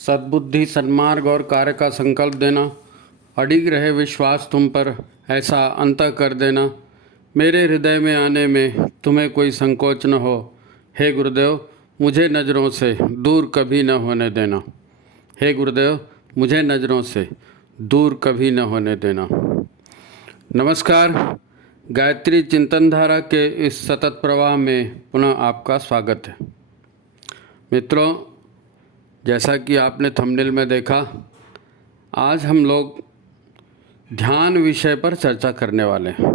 सद्बुद्धि, सन्मार्ग और कार्य का संकल्प देना, अडिग रहे विश्वास तुम पर, ऐसा अंतः कर देना। मेरे हृदय में आने में तुम्हें कोई संकोच न हो। हे गुरुदेव, मुझे नज़रों से दूर कभी न होने देना। हे गुरुदेव, मुझे नज़रों से दूर कभी न होने देना। नमस्कार। गायत्री चिंतन धारा के इस सतत प्रवाह में पुनः आपका स्वागत है। मित्रों, जैसा कि आपने थंबनेल में देखा, आज हम लोग ध्यान विषय पर चर्चा करने वाले हैं।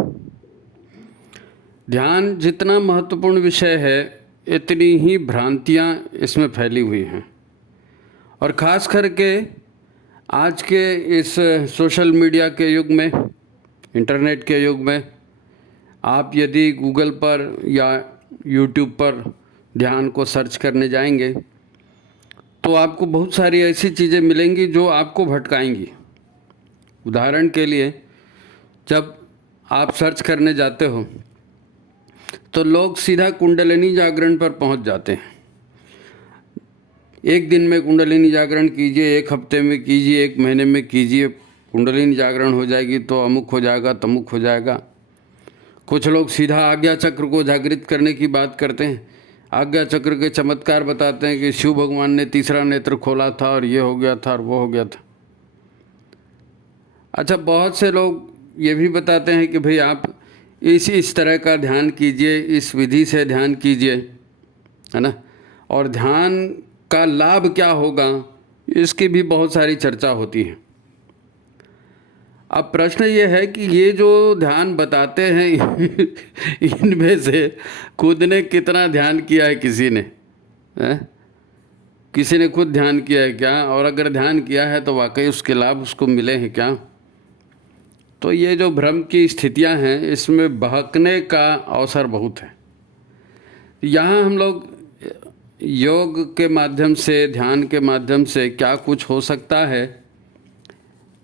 ध्यान जितना महत्वपूर्ण विषय है, इतनी ही भ्रांतियाँ इसमें फैली हुई हैं। और ख़ास करके आज के इस सोशल मीडिया के युग में, इंटरनेट के युग में, आप यदि गूगल पर या यूट्यूब पर ध्यान को सर्च करने जाएंगे तो आपको बहुत सारी ऐसी चीज़ें मिलेंगी जो आपको भटकाएंगी। उदाहरण के लिए, जब आप सर्च करने जाते हो तो लोग सीधा कुंडलिनी जागरण पर पहुंच जाते हैं। एक दिन में कुंडलिनी जागरण कीजिए, एक हफ्ते में कीजिए, एक महीने में कीजिए, कुंडलिनी जागरण हो जाएगी तो अमुक हो जाएगा, तमुक हो जाएगा। कुछ लोग सीधा आज्ञा चक्र को जागृत करने की बात करते हैं, आज्ञा चक्र के चमत्कार बताते हैं कि शिव भगवान ने तीसरा नेत्र खोला था और ये हो गया था और वो हो गया था। अच्छा, बहुत से लोग ये भी बताते हैं कि भाई आप इस तरह का ध्यान कीजिए, इस विधि से ध्यान कीजिए, है ना। और ध्यान का लाभ क्या होगा, इसकी भी बहुत सारी चर्चा होती है। अब प्रश्न ये है कि ये जो ध्यान बताते हैं इनमें से खुद ने कितना ध्यान किया है, किसी ने किसी ने खुद ध्यान किया है क्या? और अगर ध्यान किया है तो वाकई उसके लाभ उसको मिले हैं क्या? तो ये जो भ्रम की स्थितियां हैं, इसमें बहकने का अवसर बहुत है। यहाँ हम लोग योग के माध्यम से, ध्यान के माध्यम से क्या कुछ हो सकता है,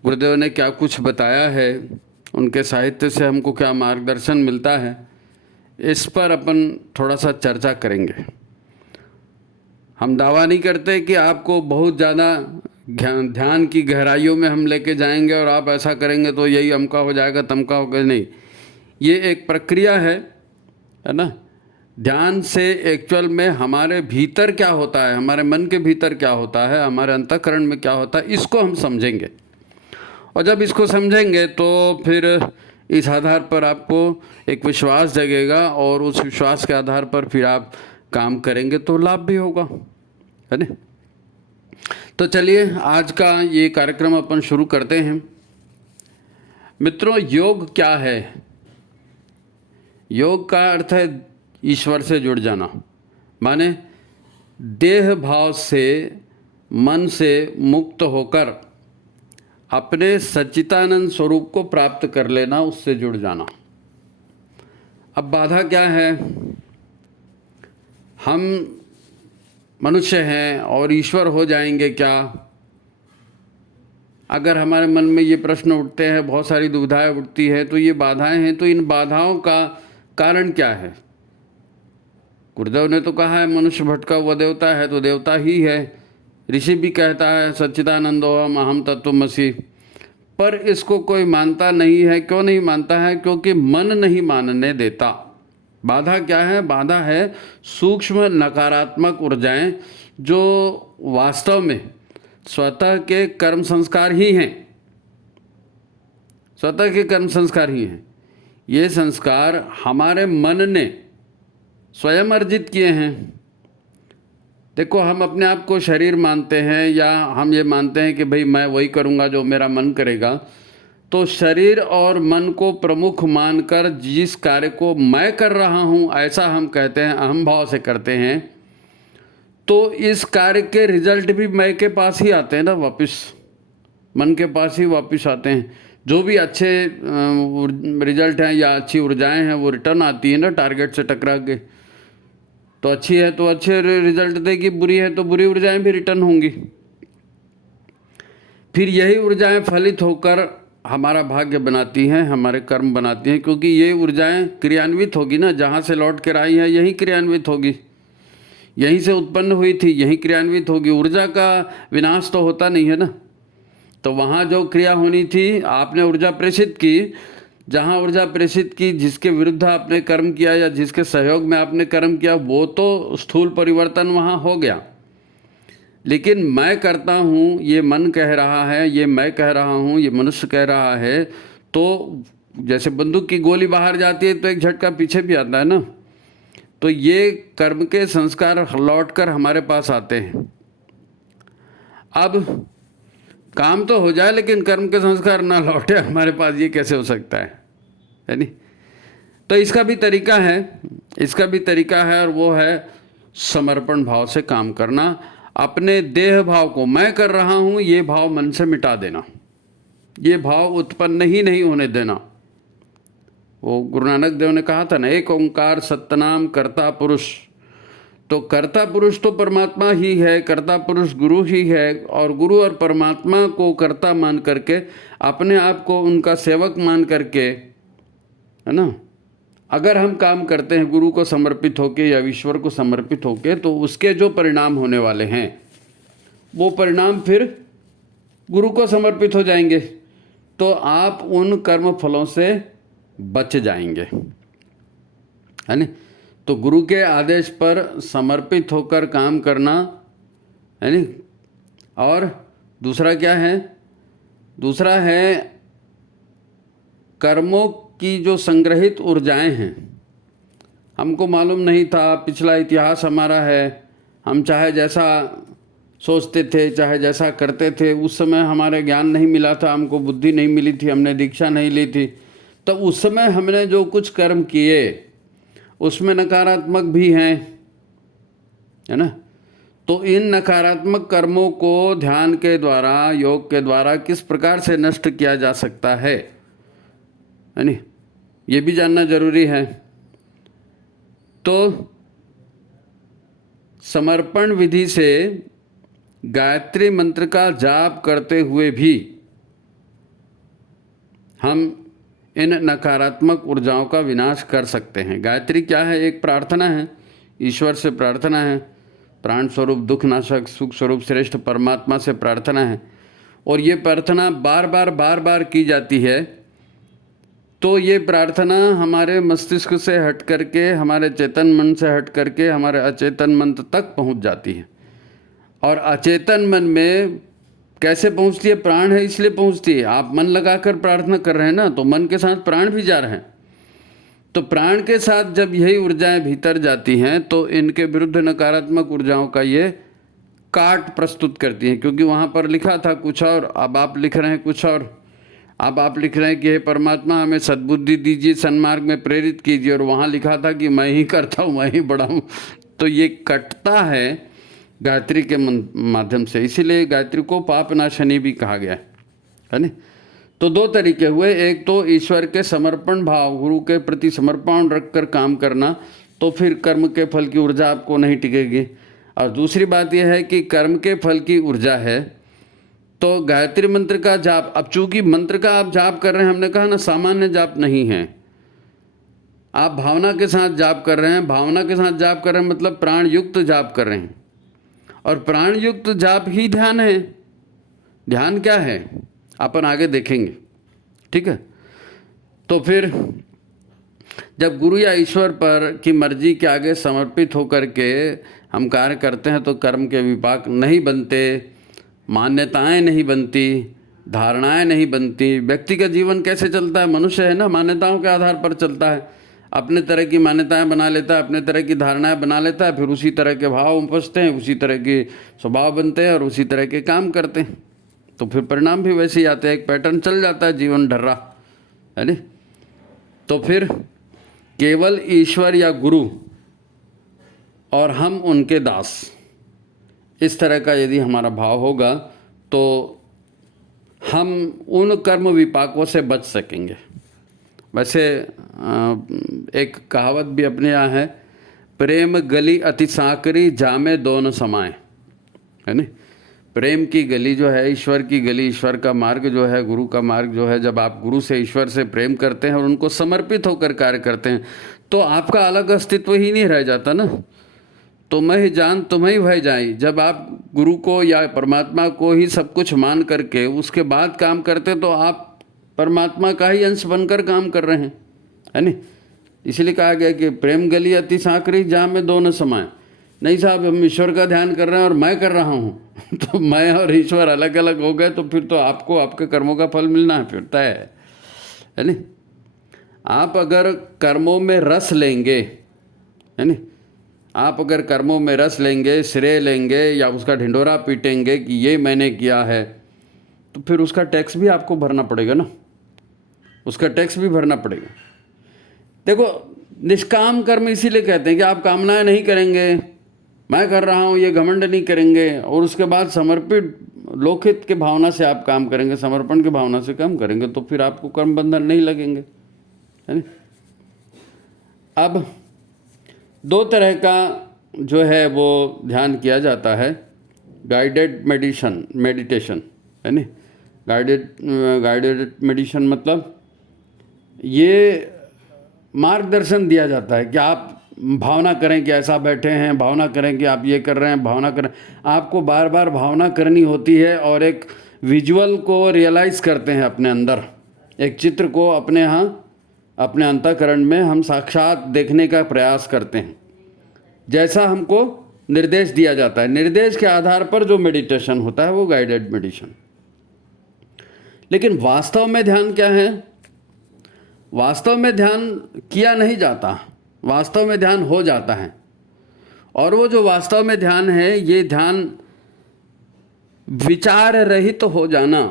गुरुदेव ने क्या कुछ बताया है, उनके साहित्य से हमको क्या मार्गदर्शन मिलता है, इस पर अपन थोड़ा सा चर्चा करेंगे। हम दावा नहीं करते कि आपको बहुत ज़्यादा ध्यान की गहराइयों में हम लेके जाएंगे और आप ऐसा करेंगे तो यही अमका हो जाएगा, तमका होगा। नहीं, ये एक प्रक्रिया है ना। ध्यान से एक्चुअल में हमारे भीतर क्या होता है, हमारे मन के भीतर क्या होता है, हमारे अंतःकरण में क्या होता है, इसको हम समझेंगे। और जब इसको समझेंगे तो फिर इस आधार पर आपको एक विश्वास जगेगा और उस विश्वास के आधार पर फिर आप काम करेंगे तो लाभ भी होगा, है ना। तो चलिए आज का ये कार्यक्रम अपन शुरू करते हैं। मित्रों, योग क्या है? योग का अर्थ है ईश्वर से जुड़ जाना, माने देह भाव से, मन से मुक्त होकर अपने सच्चिदानंद स्वरूप को प्राप्त कर लेना, उससे जुड़ जाना। अब बाधा क्या है? हम मनुष्य हैं और ईश्वर हो जाएंगे क्या? अगर हमारे मन में ये प्रश्न उठते हैं, बहुत सारी दुविधाएं उठती है, तो ये बाधाएं हैं। तो इन बाधाओं का कारण क्या है? गुरुदेव ने तो कहा है मनुष्य भटका हुआ देवता है, तो देवता ही है। ऋषि भी कहता है सच्चिदानंदोहम अहम तत्वमसि, पर इसको कोई मानता नहीं है। क्यों नहीं मानता है? क्योंकि मन नहीं मानने देता। बाधा क्या है? बाधा है सूक्ष्म नकारात्मक ऊर्जाएं, जो वास्तव में स्वतः के कर्म संस्कार ही हैं, स्वतः के कर्म संस्कार ही हैं। ये संस्कार हमारे मन ने स्वयं अर्जित किए हैं। देखो, हम अपने आप को शरीर मानते हैं, या हम ये मानते हैं कि भाई मैं वही करूँगा जो मेरा मन करेगा। तो शरीर और मन को प्रमुख मानकर जिस कार्य को मैं कर रहा हूँ, ऐसा हम कहते हैं, अहम भाव से करते हैं, तो इस कार्य के रिजल्ट भी मैं के पास ही आते हैं ना, वापस मन के पास ही वापस आते हैं। जो भी अच्छे रिजल्ट हैं या अच्छी ऊर्जाएं हैं, वो रिटर्न आती है ना टारगेट से टकरा के। तो अच्छी है तो अच्छे रिजल्ट देगी, बुरी है तो बुरी ऊर्जाएं भी रिटर्न होंगी। फिर यही ऊर्जाएं फलित होकर हमारा भाग्य बनाती हैं, हमारे कर्म बनाती हैं, क्योंकि ये ऊर्जाएं क्रियान्वित होगी ना, जहाँ से लौट कर आई है यही क्रियान्वित होगी। यहीं से उत्पन्न हुई थी, यहीं क्रियान्वित होगी। ऊर्जा का विनाश तो होता नहीं है ना। तो वहाँ जो क्रिया होनी थी, आपने ऊर्जा प्रेषित की, जहाँ ऊर्जा प्रेषित की, जिसके विरुद्ध आपने कर्म किया या जिसके सहयोग में आपने कर्म किया, वो तो स्थूल परिवर्तन वहाँ हो गया। लेकिन मैं करता हूँ, ये मन कह रहा है, ये मैं कह रहा हूँ, ये मनुष्य कह रहा है, तो जैसे बंदूक की गोली बाहर जाती है तो एक झटका पीछे भी आता है ना। तो ये कर्म के संस्कार लौटकर हमारे पास आते हैं। अब काम तो हो जाए लेकिन कर्म के संस्कार ना लौटे हमारे पास, ये कैसे हो सकता है नहीं? तो इसका भी तरीका है, इसका भी तरीका है, और वो है समर्पण भाव से काम करना। अपने देह भाव को, मैं कर रहा हूँ, ये भाव मन से मिटा देना, ये भाव उत्पन्न ही नहीं होने देना। वो गुरु नानक देव ने कहा था ना, एक ओंकार सतनाम कर्ता पुरुष। तो कर्ता पुरुष तो परमात्मा ही है, कर्ता पुरुष गुरु ही है, और गुरु और परमात्मा को कर्ता मान करके, अपने आप को उनका सेवक मान करके, है ना, अगर हम काम करते हैं गुरु को समर्पित होके या ईश्वर को समर्पित होके, तो उसके जो परिणाम होने वाले हैं वो परिणाम फिर गुरु को समर्पित हो जाएंगे। तो आप उन कर्म फलों से बच जाएंगे, है ना। तो गुरु के आदेश पर समर्पित होकर काम करना, है नी। और दूसरा क्या है? दूसरा है कर्मों की जो संग्रहित ऊर्जाएं हैं, हमको मालूम नहीं था, पिछला इतिहास हमारा है, हम चाहे जैसा सोचते थे, चाहे जैसा करते थे, उस समय हमारे ज्ञान नहीं मिला था, हमको बुद्धि नहीं मिली थी, हमने दीक्षा नहीं ली थी, तो उस समय हमने जो कुछ कर्म किए उसमें नकारात्मक भी हैं, है ना। तो इन नकारात्मक कर्मों को ध्यान के द्वारा, योग के द्वारा किस प्रकार से नष्ट किया जा सकता है नहीं, ये भी जानना जरूरी है। तो समर्पण विधि से गायत्री मंत्र का जाप करते हुए भी हम इन नकारात्मक ऊर्जाओं का विनाश कर सकते हैं। गायत्री क्या है? एक प्रार्थना है, ईश्वर से प्रार्थना है, प्राण स्वरूप दुख नाशक सुख स्वरूप श्रेष्ठ परमात्मा से प्रार्थना है। और ये प्रार्थना बार बार की जाती है। तो ये प्रार्थना हमारे मस्तिष्क से हट करके, हमारे चेतन मन से हट करके हमारे अचेतन मन तक पहुंच जाती है। और अचेतन मन में कैसे पहुंचती है? प्राण है इसलिए पहुंचती है। आप मन लगाकर प्रार्थना कर रहे हैं ना, तो मन के साथ प्राण भी जा रहे हैं। तो प्राण के साथ जब यही ऊर्जाएं भीतर जाती हैं तो इनके विरुद्ध नकारात्मक ऊर्जाओं का ये काट प्रस्तुत करती हैं। क्योंकि वहाँ पर लिखा था कुछ और, अब आप लिख रहे हैं कुछ और। अब आप लिख रहे हैं कि हे परमात्मा हमें सद्बुद्धि दीजिए, सन्मार्ग में प्रेरित कीजिए, और वहाँ लिखा था कि मैं ही करता हूँ, मैं ही बड़ा हूँ। तो ये कटता है गायत्री के माध्यम से, इसीलिए गायत्री को पापनाशनी भी कहा गया है ना। तो दो तरीके हुए, एक तो ईश्वर के समर्पण भाव, गुरु के प्रति समर्पण रखकर काम करना, तो फिर कर्म के फल की ऊर्जा आपको नहीं टिकेगी। और दूसरी बात यह है कि कर्म के फल की ऊर्जा है तो गायत्री मंत्र का जाप, अब चूंकि मंत्र का आप जाप कर रहे हैं, हमने कहा ना सामान्य जाप नहीं है, आप भावना के साथ जाप कर रहे हैं। भावना के साथ जाप कर रहे हैं मतलब प्राण युक्त जाप कर रहे हैं, और प्राण युक्त जाप ही ध्यान है। ध्यान क्या है अपन आगे देखेंगे, ठीक है। तो फिर जब गुरु या ईश्वर पर की मर्जी के आगे समर्पित होकर के हम कार्य करते हैं तो कर्म के विपाक नहीं बनते, मान्यताएं नहीं बनती, धारणाएं नहीं बनती। व्यक्ति का जीवन कैसे चलता है? मनुष्य है ना, मान्यताओं के आधार पर चलता है। अपने तरह की मान्यताएं बना लेता है, अपने तरह की धारणाएं बना लेता है, फिर उसी तरह के भाव उपजते हैं, उसी तरह के स्वभाव बनते हैं और उसी तरह के काम करते हैं। तो फिर परिणाम भी वैसे ही आते हैं, एक पैटर्न चल जाता है, जीवन ढर्रा है नी। तो फिर केवल ईश्वर या गुरु और हम उनके दास, इस तरह का यदि हमारा भाव होगा तो हम उन कर्म विपाकों से बच सकेंगे। वैसे एक कहावत भी अपने यहाँ है, प्रेम गली अति सांकरी जामे दोनों समाए, है नी। प्रेम की गली जो है, ईश्वर की गली, ईश्वर का मार्ग जो है, गुरु का मार्ग जो है, जब आप गुरु से ईश्वर से प्रेम करते हैं और उनको समर्पित होकर कार्य करते हैं तो आपका अलग अस्तित्व ही नहीं रह जाता ना। तुम्हें ही जान तुम्हें ही भय जाई। जब आप गुरु को या परमात्मा को ही सब कुछ मान करके उसके बाद काम करते तो आप परमात्मा का ही अंश बनकर काम कर रहे हैं, है नहीं। इसलिए कहा गया कि प्रेम गली अति सांकरी जहाँ में दो न समाए। नहीं साहब, हम ईश्वर का ध्यान कर रहे हैं और मैं कर रहा हूँ तो मैं और ईश्वर अलग अलग हो गए तो फिर तो आपको आपके कर्मों का फल मिलना है, फिर तय है नहीं। आप अगर कर्मों में रस लेंगे, है नहीं, आप अगर कर्मों में रस लेंगे, श्रेय लेंगे या उसका ढिंढोरा पीटेंगे कि ये मैंने किया है, तो फिर उसका टैक्स भी आपको भरना पड़ेगा ना, उसका टैक्स भी भरना पड़ेगा। देखो, निष्काम कर्म इसीलिए कहते हैं कि आप कामनाएं नहीं करेंगे, मैं कर रहा हूँ ये घमंड नहीं करेंगे, और उसके बाद समर्पित लोकहित के भावना से आप काम करेंगे, समर्पण की भावना से काम करेंगे, तो फिर आपको कर्म बंधन नहीं लगेंगे, है ना। अब दो तरह का जो है वो ध्यान किया जाता है, गाइडेड मेडिटेशन, है ना। गाइडेड मेडिटेशन मतलब ये मार्गदर्शन दिया जाता है कि आप भावना करें कि ऐसा बैठे हैं, भावना करें कि आप ये कर रहे हैं, भावना करें। आपको बार बार भावना करनी होती है और एक विजुअल को रियलाइज करते हैं अपने अंदर, एक चित्र को अपने यहाँ अपने अंतःकरण में हम साक्षात देखने का प्रयास करते हैं, जैसा हमको निर्देश दिया जाता है। निर्देश के आधार पर जो मेडिटेशन होता है वो गाइडेड मेडिटेशन। लेकिन वास्तव में ध्यान क्या है? वास्तव में ध्यान किया नहीं जाता, वास्तव में ध्यान हो जाता है। और वो जो वास्तव में ध्यान है, ये ध्यान विचार रहित हो जाना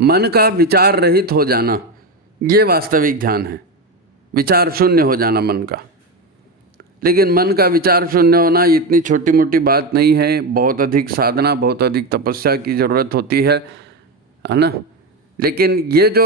मन का विचार रहित हो जाना, ये वास्तविक ध्यान है। विचार शून्य हो जाना मन का। लेकिन मन का विचार शून्य होना इतनी छोटी मोटी बात नहीं है, बहुत अधिक साधना, बहुत अधिक तपस्या की ज़रूरत होती है ना। लेकिन ये जो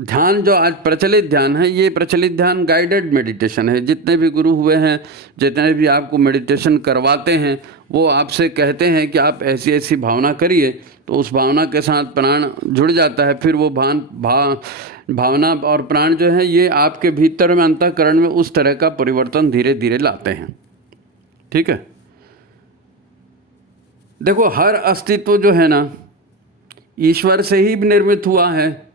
ध्यान जो आज प्रचलित ध्यान है, ये प्रचलित ध्यान गाइडेड मेडिटेशन है। जितने भी गुरु हुए हैं, जितने भी आपको मेडिटेशन करवाते हैं, वो आपसे कहते हैं कि आप ऐसी ऐसी भावना करिए, तो उस भावना के साथ प्राण जुड़ जाता है। फिर वो भावना और प्राण जो है ये आपके भीतर में अंतःकरण में उस तरह का परिवर्तन धीरे धीरे लाते हैं। ठीक है। देखो, हर अस्तित्व जो है ना ईश्वर से ही निर्मित हुआ है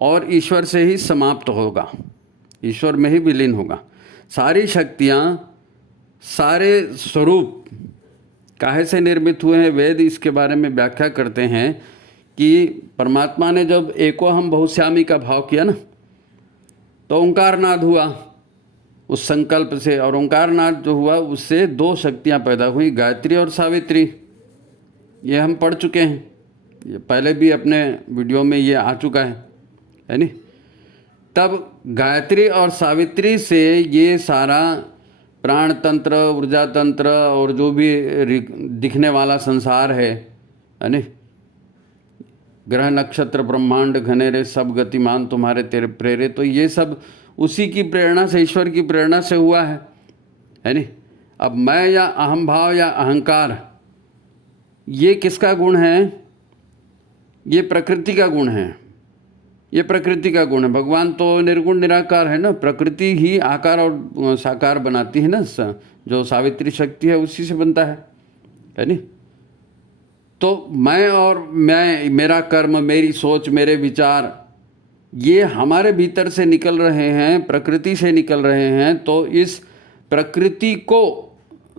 और ईश्वर से ही समाप्त होगा, ईश्वर में ही विलीन होगा। सारी शक्तियाँ, सारे स्वरूप काहे से निर्मित हुए हैं, वेद इसके बारे में व्याख्या करते हैं कि परमात्मा ने जब एको हम बहुश्यामी का भाव किया ना, तो ओंकारनाद हुआ उस संकल्प से, और ओंकारनाद जो हुआ उससे दो शक्तियाँ पैदा हुई, गायत्री और सावित्री। ये हम पढ़ चुके हैं, ये पहले भी अपने वीडियो में ये आ चुका है नहीं। तब गायत्री और सावित्री से ये सारा प्राण तंत्र, ऊर्जा तंत्र और जो भी दिखने वाला संसार है नहीं, ग्रह नक्षत्र ब्रह्मांड घनेरे सब गतिमान तुम्हारे तेरे प्रेरे, तो ये सब उसी की प्रेरणा से, ईश्वर की प्रेरणा से हुआ है नहीं। अब मैं या अहम भाव या अहंकार, ये किसका गुण है? ये प्रकृति का गुण है, ये प्रकृति का गुण है। भगवान तो निर्गुण निराकार है ना, प्रकृति ही आकार और साकार बनाती है ना, जो सावित्री शक्ति है उसी से बनता है नहीं। तो मैं और मैं, मेरा कर्म, मेरी सोच, मेरे विचार, ये हमारे भीतर से निकल रहे हैं, प्रकृति से निकल रहे हैं। तो इस प्रकृति को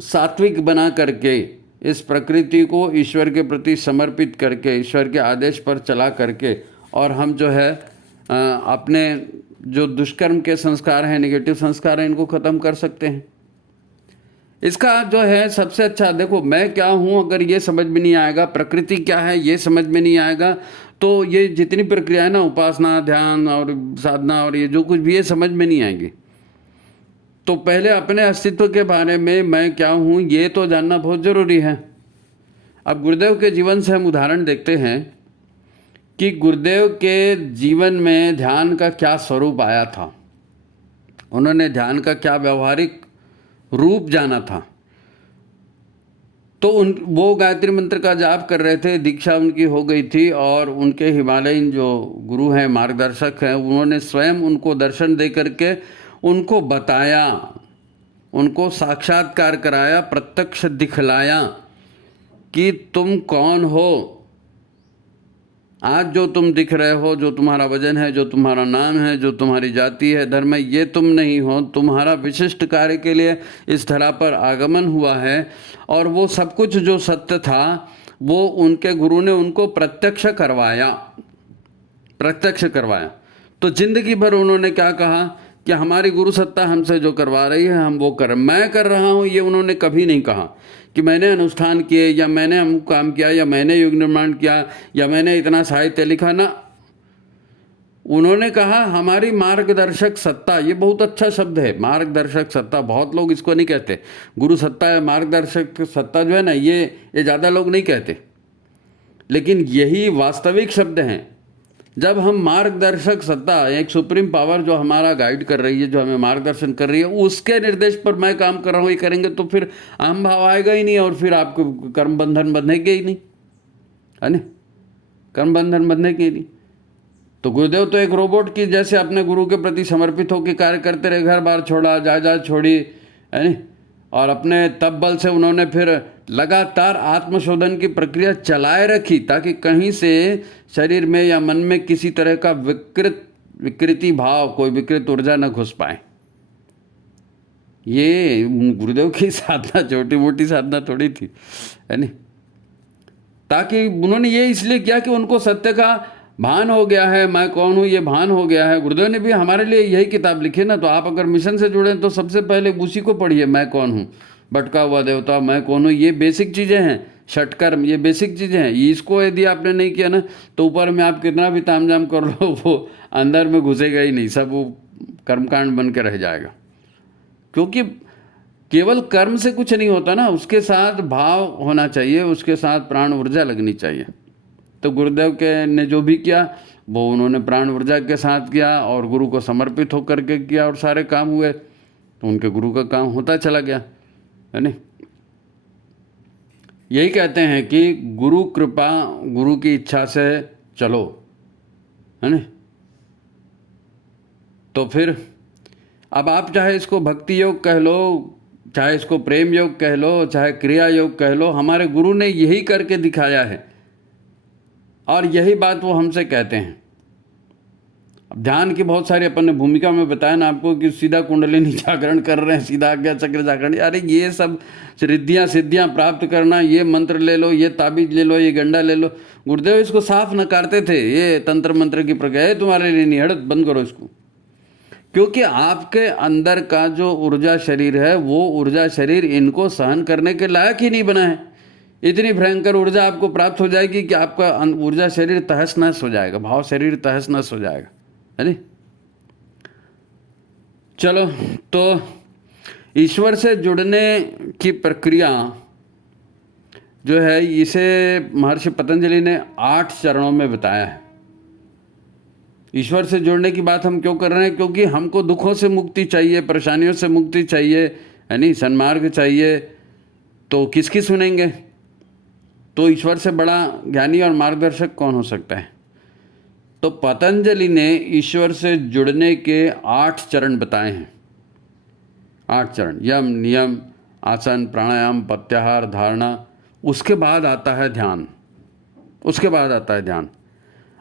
सात्विक बना करके, इस प्रकृति को ईश्वर के प्रति समर्पित करके, ईश्वर के आदेश पर चला करके, और हम जो है अपने जो दुष्कर्म के संस्कार हैं, नेगेटिव संस्कार हैं, इनको ख़त्म कर सकते हैं। इसका जो है सबसे अच्छा, देखो मैं क्या हूँ अगर ये समझ में नहीं आएगा, प्रकृति क्या है ये समझ में नहीं आएगा, तो ये जितनी प्रक्रिया है ना, उपासना, ध्यान और साधना और ये जो कुछ भी है, समझ में नहीं आएगी। तो पहले अपने अस्तित्व के बारे में मैं क्या हूँ ये तो जानना बहुत ज़रूरी है। अब गुरुदेव के जीवन से हम उदाहरण देखते हैं कि गुरुदेव के जीवन में ध्यान का क्या स्वरूप आया था, उन्होंने ध्यान का क्या व्यवहारिक रूप जाना था। तो वो गायत्री मंत्र का जाप कर रहे थे, दीक्षा उनकी हो गई थी, और उनके हिमालयन जो गुरु हैं, मार्गदर्शक हैं, उन्होंने स्वयं उनको दर्शन दे करके उनको बताया, उनको साक्षात्कार कराया, प्रत्यक्ष दिखलाया कि तुम कौन हो। आज जो तुम दिख रहे हो, जो तुम्हारा वजन है, जो तुम्हारा नाम है, जो तुम्हारी जाति है, धर्म है, ये तुम नहीं हो। तुम्हारा विशिष्ट कार्य के लिए इस धरा पर आगमन हुआ है। और वो सब कुछ जो सत्य था वो उनके गुरु ने उनको प्रत्यक्ष करवाया, प्रत्यक्ष करवाया। तो जिंदगी भर उन्होंने क्या कहा कि हमारी गुरु सत्ता हमसे जो करवा रही है हम वो कर, मैं कर रहा हूँ, ये उन्होंने कभी नहीं कहा कि मैंने अनुष्ठान किए या मैंने हम काम किया या मैंने युग निर्माण किया या मैंने इतना साहित्य लिखा ना। उन्होंने कहा हमारी मार्गदर्शक सत्ता, ये बहुत अच्छा शब्द है, मार्गदर्शक सत्ता। बहुत लोग इसको नहीं कहते, गुरु सत्ता है, मार्गदर्शक सत्ता जो है ना, ये ज़्यादा लोग नहीं कहते, लेकिन यही वास्तविक शब्द हैं। जब हम मार्गदर्शक सत्ता, एक सुप्रीम पावर जो हमारा गाइड कर रही है, जो हमें मार्गदर्शन कर रही है, उसके निर्देश पर मैं काम कर रहा हूँ, ये करेंगे तो फिर अहम भाव आएगा ही नहीं और फिर आपको कर्म बंधन बंधेंगे ही नहीं, है ना, कर्म बंधन बंधेंगे ही नहीं। तो गुरुदेव तो एक रोबोट की जैसे अपने गुरु के प्रति समर्पित होकर कार्य करते रहे, घर बार छोड़ा, जायदाद छोड़ी, है ना, और अपने तप बल से उन्होंने फिर लगातार आत्मशोधन की प्रक्रिया चलाए रखी ताकि कहीं से शरीर में या मन में किसी तरह का विकृति भाव, कोई विकृत ऊर्जा न घुस पाए। ये गुरुदेव की साधना छोटी मोटी साधना थोड़ी थी, है नहीं। ताकि उन्होंने ये इसलिए किया कि उनको सत्य का भान हो गया है, मैं कौन हूँ ये भान हो गया है। गुरुदेव ने भी हमारे लिए यही किताब लिखी ना, तो आप अगर मिशन से जुड़े तो सबसे पहले उसी को पढ़िए, मैं कौन हूँ, भटका हुआ देवता, मैं कौन हूँ। ये बेसिक चीज़ें हैं, षटकर्म, ये बेसिक चीज़ें हैं। इसको यदि आपने नहीं किया ना तो ऊपर में आप कितना भी तामझाम कर लो वो अंदर में घुसेगा ही नहीं, सब वो कर्मकांड बन के रह जाएगा। क्योंकि केवल कर्म से कुछ नहीं होता ना, उसके साथ भाव होना चाहिए, उसके साथ प्राण ऊर्जा लगनी चाहिए। तो गुरुदेव के ने जो भी किया वो उन्होंने प्राण ऊर्जा के साथ किया और गुरु को समर्पित होकर के किया और सारे काम हुए, तो उनके गुरु का काम होता चला गया, है नहीं। यही कहते हैं कि गुरु कृपा, गुरु की इच्छा से चलो, है ना। तो फिर अब आप चाहे इसको भक्ति योग कह लो, चाहे इसको प्रेम योग कह लो, चाहे क्रिया योग कह लो, हमारे गुरु ने यही करके दिखाया है और यही बात वो हमसे कहते हैं। अब ध्यान की बहुत सारी अपन ने भूमिका में बताया ना आपको कि सीधा कुंडलिनी जागरण कर रहे हैं, सीधा आज्ञा चक्र जागरण, अरे ये सब रिद्धियाँ सिद्धियाँ प्राप्त करना, ये मंत्र ले लो, ये ताबीज ले लो, ये गंडा ले लो। गुरुदेव इसको साफ नकारते थे, ये तंत्र मंत्र की प्रक्रिया है, तुम्हारे लिए नहीं, हड़त बंद करो इसको। क्योंकि आपके अंदर का जो ऊर्जा शरीर है वो ऊर्जा शरीर इनको सहन करने के लायक ही नहीं बना है। इतनी भयंकर ऊर्जा आपको प्राप्त हो जाएगी कि आपका ऊर्जा शरीर तहस नहस हो जाएगा, भाव शरीर तहस नहस हो जाएगा, है नहीं। चलो, तो ईश्वर से जुड़ने की प्रक्रिया जो है इसे महर्षि पतंजलि ने 8 चरणों में बताया है। ईश्वर से जुड़ने की बात हम क्यों कर रहे हैं? क्योंकि हमको दुखों से मुक्ति चाहिए, परेशानियों से मुक्ति चाहिए, है नहीं, सन्मार्ग चाहिए। तो किसकी सुनेंगे? तो ईश्वर से बड़ा ज्ञानी और मार्गदर्शक कौन हो सकता है? तो पतंजलि ने ईश्वर से जुड़ने के 8 चरण बताए हैं। 8 चरण, यम, नियम, आसन, प्राणायाम, प्रत्याहार, धारणा, उसके बाद आता है ध्यान, उसके बाद आता है ध्यान।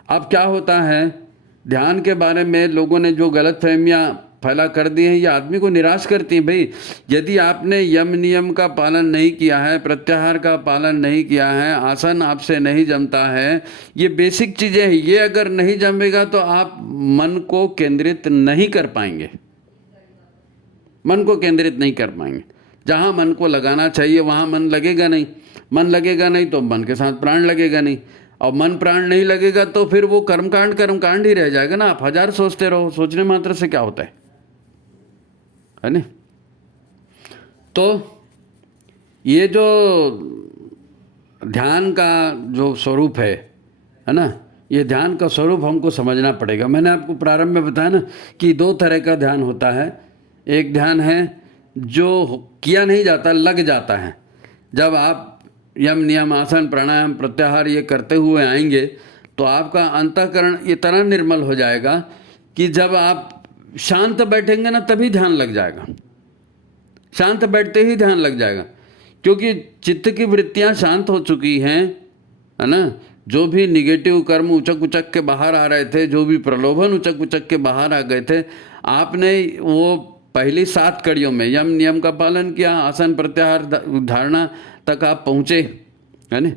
अब क्या होता है, ध्यान के बारे में लोगों ने जो गलतफहमियां फैला कर दी हैं, ये आदमी को निराश करती हैं। भाई, यदि आपने यम नियम का पालन नहीं किया है, प्रत्याहार का पालन नहीं किया है, आसन आपसे नहीं जमता है, ये बेसिक चीज़ें हैं, ये अगर नहीं जमेगा तो आप मन को केंद्रित नहीं कर पाएंगे, मन को केंद्रित नहीं कर पाएंगे। जहाँ मन को लगाना चाहिए वहाँ मन लगेगा नहीं, मन लगेगा नहीं तो मन के साथ प्राण लगेगा नहीं, और मन प्राण नहीं लगेगा तो फिर वो कर्मकांड ही रह जाएगा ना। आप 1000 सोचते रहो, सोचने मात्र से क्या होता है ना। तो ये जो ध्यान का जो स्वरूप है ना, ये ध्यान का स्वरूप हमको समझना पड़ेगा। मैंने आपको प्रारंभ में बताया ना कि 2 तरह का ध्यान होता है। एक ध्यान है जो किया नहीं जाता, लग जाता है। जब आप यम नियम आसन प्राणायाम प्रत्याहार ये करते हुए आएंगे तो आपका अंतःकरण इतना निर्मल हो जाएगा कि जब आप शांत बैठेंगे ना तभी ध्यान लग जाएगा। शांत बैठते ही ध्यान लग जाएगा, क्योंकि चित्त की वृत्तियां शांत हो चुकी हैं, है ना। जो भी निगेटिव कर्म उचक उचक के बाहर आ रहे थे, जो भी प्रलोभन उचक उचक के बाहर आ गए थे, आपने वो पहली 7 कड़ियों में यम नियम का पालन किया, आसन प्रत्याहार धारणा तक आप पहुँचे, है ना।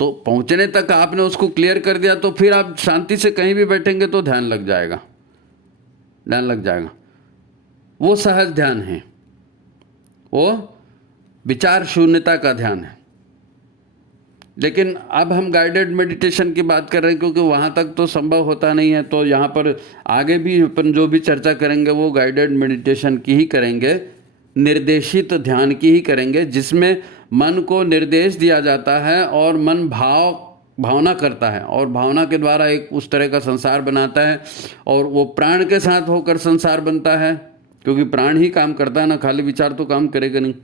तो पहुँचने तक आपने उसको क्लियर कर दिया, तो फिर आप शांति से कहीं भी बैठेंगे तो ध्यान लग जाएगा, ध्यान लग जाएगा। वो सहज ध्यान है, वो विचार शून्यता का ध्यान है। लेकिन अब हम गाइडेड मेडिटेशन की बात कर रहे हैं, क्योंकि वहाँ तक तो संभव होता नहीं है। तो यहाँ पर आगे भी अपन जो भी चर्चा करेंगे वो गाइडेड मेडिटेशन की ही करेंगे, निर्देशित ध्यान की ही करेंगे, जिसमें मन को निर्देश दिया जाता है और मन भावना करता है, और भावना के द्वारा एक उस तरह का संसार बनाता है, और वो प्राण के साथ होकर संसार बनता है, क्योंकि प्राण ही काम करता है ना, खाली विचार तो काम करेगा नहीं।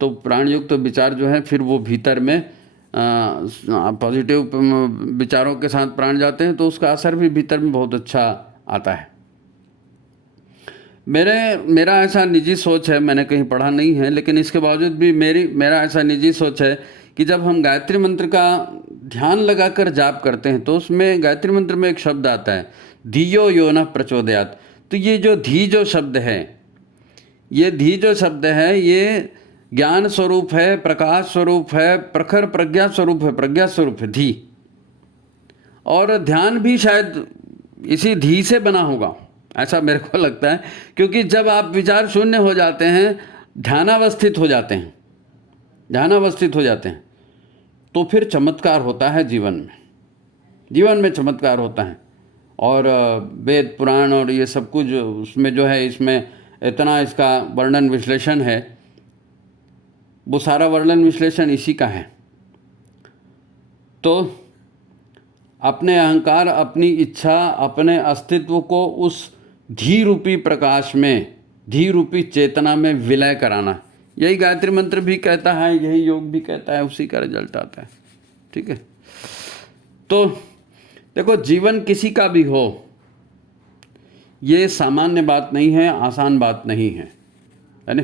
तो प्राण युक्त तो विचार जो है फिर वो भीतर में पॉजिटिव विचारों के साथ प्राण जाते हैं, तो उसका असर भी भीतर में बहुत अच्छा आता है। मेरा ऐसा निजी सोच है, मैंने कहीं पढ़ा नहीं है, लेकिन इसके बावजूद भी मेरा ऐसा निजी सोच है कि जब हम गायत्री मंत्र का ध्यान लगाकर जाप करते हैं, तो उसमें गायत्री मंत्र में एक शब्द आता है, धियो यो न प्रचोदयात। तो ये जो धी जो शब्द है, ये धी जो शब्द है, ये ज्ञान स्वरूप है, प्रकाश स्वरूप है, प्रखर प्रज्ञा स्वरूप है, प्रज्ञा स्वरूप है धी। और ध्यान भी शायद इसी धी से बना होगा, ऐसा मेरे को लगता है, क्योंकि जब आप विचार शून्य हो जाते हैं, ध्यानावस्थित हो जाते हैं, ध्यानावस्थित हो जाते हैं, तो फिर चमत्कार होता है जीवन में चमत्कार होता है। और वेद पुराण और ये सब कुछ उसमें जो है, इसमें इतना इसका वर्णन विश्लेषण है, वो सारा वर्णन विश्लेषण इसी का है। तो अपने अहंकार, अपनी इच्छा, अपने अस्तित्व को उस धी रूपी प्रकाश में, धी रूपी चेतना में विलय कराना, यही गायत्री मंत्र भी कहता है, यही योग भी कहता है, उसी का रिजल्ट आता है। ठीक है। तो देखो, जीवन किसी का भी हो, ये सामान्य बात नहीं है, आसान बात नहीं है ना,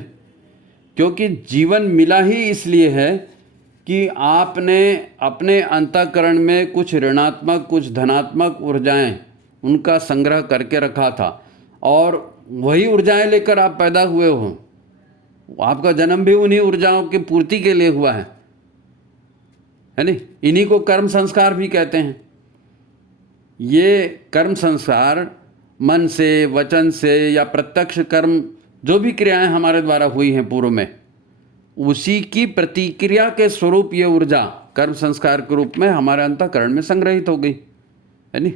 क्योंकि जीवन मिला ही इसलिए है कि आपने अपने अंतःकरण में कुछ ऋणात्मक, कुछ धनात्मक ऊर्जाएं, उनका संग्रह करके रखा था, और वही ऊर्जाएं लेकर आप पैदा हुए हो। आपका जन्म भी उन्हीं ऊर्जाओं की पूर्ति के लिए हुआ है ना। इन्हीं को कर्म संस्कार भी कहते हैं। ये कर्म संस्कार मन से, वचन से या प्रत्यक्ष कर्म, जो भी क्रियाएं हमारे द्वारा हुई हैं पूर्व में, उसी की प्रतिक्रिया के स्वरूप ये ऊर्जा कर्म संस्कार के रूप में हमारे अंतःकरण में संग्रहित हो गई, है नी।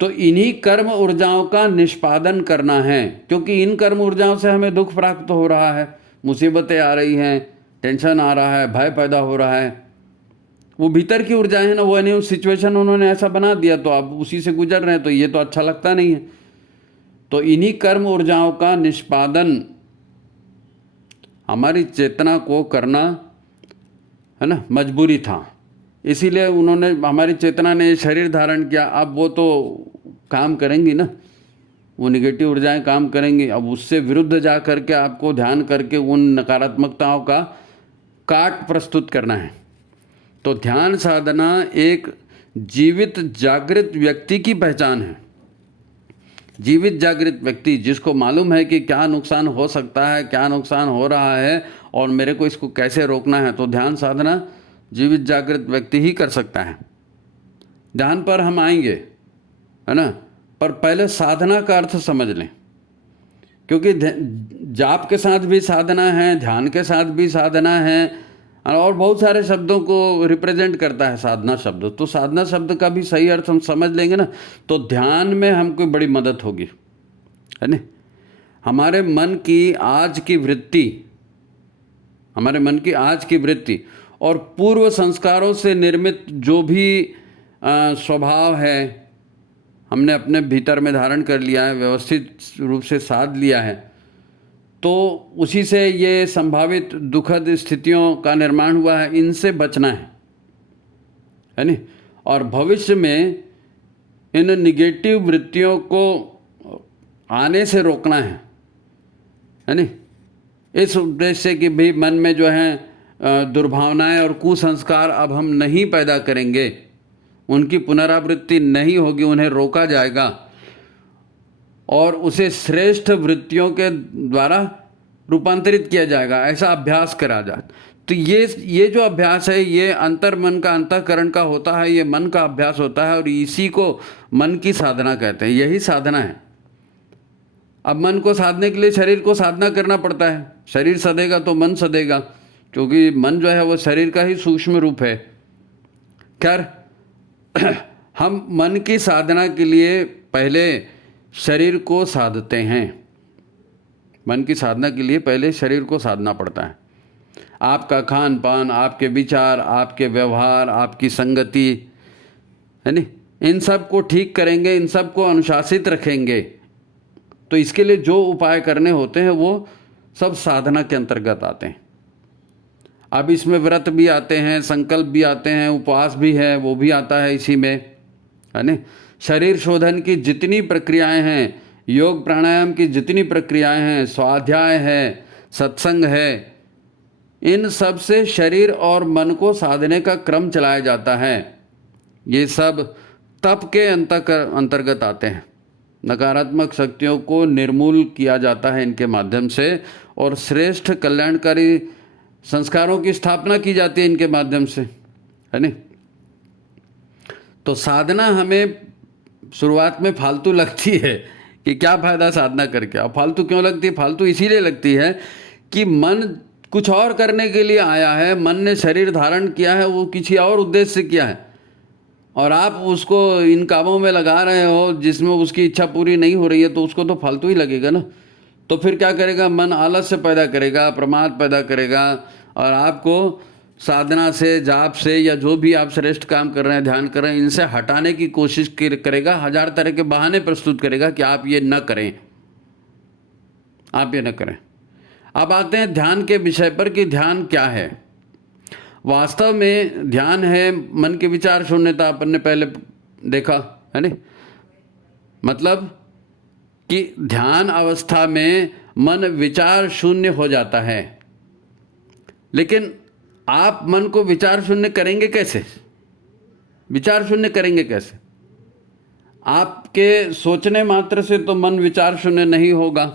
तो इन्हीं कर्म ऊर्जाओं का निष्पादन करना है, क्योंकि इन कर्म ऊर्जाओं से हमें दुख प्राप्त हो रहा है, मुसीबतें आ रही हैं, टेंशन आ रहा है, भय पैदा हो रहा है। वो भीतर की ऊर्जाएं हैं ना, वो नहीं, उस सिचुएशन उन्होंने ऐसा बना दिया, तो आप उसी से गुजर रहे हैं, तो ये तो अच्छा लगता नहीं है। तो इन्हीं कर्म ऊर्जाओं का निष्पादन हमारी चेतना को करना, है ना, मजबूरी था। इसीलिए उन्होंने, हमारी चेतना ने शरीर धारण किया। अब वो तो काम करेंगी ना, वो निगेटिव ऊर्जाएं काम करेंगी। अब उससे विरुद्ध जा करके आपको ध्यान करके उन नकारात्मकताओं का काट प्रस्तुत करना है। तो ध्यान साधना एक जीवित जागृत व्यक्ति की पहचान है। जीवित जागृत व्यक्ति जिसको मालूम है कि क्या नुकसान हो सकता है, क्या नुकसान हो रहा है, और मेरे को इसको कैसे रोकना है, तो ध्यान साधना जीवित जागृत व्यक्ति ही कर सकता है। ध्यान पर हम आएंगे, है ना, पर पहले साधना का अर्थ समझ लें, क्योंकि जाप के साथ भी साधना है, ध्यान के साथ भी साधना है, और बहुत सारे शब्दों को रिप्रेजेंट करता है साधना शब्द। तो साधना शब्द का भी सही अर्थ हम समझ लेंगे ना, तो ध्यान में हमको बड़ी मदद होगी, है ना। हमारे मन की आज की वृत्ति, हमारे मन की आज की वृत्ति और पूर्व संस्कारों से निर्मित जो भी स्वभाव है, हमने अपने भीतर में धारण कर लिया है, व्यवस्थित रूप से साध लिया है, तो उसी से ये संभावित दुखद स्थितियों का निर्माण हुआ है। इनसे बचना है नी, और भविष्य में इन निगेटिव वृत्तियों को आने से रोकना है नी। इस उद्देश्य से कि भाई मन में जो है दुर्भावनाएं और कुसंस्कार अब हम नहीं पैदा करेंगे, उनकी पुनरावृत्ति नहीं होगी, उन्हें रोका जाएगा और उसे श्रेष्ठ वृत्तियों के द्वारा रूपांतरित किया जाएगा, ऐसा अभ्यास करा जाए। तो ये जो अभ्यास है ये अंतर मन का, अंतःकरण का होता है, ये मन का अभ्यास होता है और इसी को मन की साधना कहते हैं। यही साधना है। अब मन को साधने के लिए शरीर को साधना करना पड़ता है। शरीर सधेगा तो मन सधेगा, क्योंकि मन जो है वो शरीर का ही सूक्ष्म रूप है। खैर हम मन की साधना के लिए पहले शरीर को साधते हैं। मन की साधना के लिए पहले शरीर को साधना पड़ता है। आपका खान पान, आपके विचार, आपके व्यवहार, आपकी संगति, है नी, इन सब को ठीक करेंगे, इन सब को अनुशासित रखेंगे। तो इसके लिए जो उपाय करने होते हैं वो सब साधना के अंतर्गत आते हैं। अब इसमें व्रत भी आते हैं, संकल्प भी आते हैं, उपवास भी है, वो भी आता है इसी में, है नी। शरीर शोधन की जितनी प्रक्रियाएं हैं, योग प्राणायाम की जितनी प्रक्रियाएं हैं, स्वाध्याय है, सत्संग है, इन सब से शरीर और मन को साधने का क्रम चलाया जाता है। ये सब तप के अंतर्गत आते हैं। नकारात्मक शक्तियों को निर्मूल किया जाता है इनके माध्यम से और श्रेष्ठ कल्याणकारी संस्कारों की स्थापना की जाती है इनके माध्यम से, है नी। तो साधना हमें शुरुआत में फालतू लगती है कि क्या फ़ायदा साधना करके। अब फालतू क्यों लगती है? फालतू इसीलिए लगती है कि मन कुछ और करने के लिए आया है, मन ने शरीर धारण किया है, वो किसी और उद्देश्य से किया है और आप उसको इन कामों में लगा रहे हो जिसमें उसकी इच्छा पूरी नहीं हो रही है, तो उसको तो फालतू ही लगेगा ना। तो फिर क्या करेगा? मन आलस्य पैदा करेगा, प्रमाद पैदा करेगा और आपको साधना से, जाप से या जो भी आप श्रेष्ठ काम कर रहे हैं, ध्यान कर रहे हैं, इनसे हटाने की कोशिश करेगा। हजार तरह के बहाने प्रस्तुत करेगा कि आप ये न करें, आप ये न करें। अब आते हैं ध्यान के विषय पर कि ध्यान क्या है। वास्तव में ध्यान है मन के विचार शून्यता। अपन ने पहले देखा है नहीं, मतलब कि ध्यान अवस्था में मन विचार शून्य हो जाता है। लेकिन आप मन को विचार शून्य करेंगे कैसे? विचार शून्य करेंगे कैसे? आपके सोचने मात्र से तो मन विचार शून्य नहीं होगा।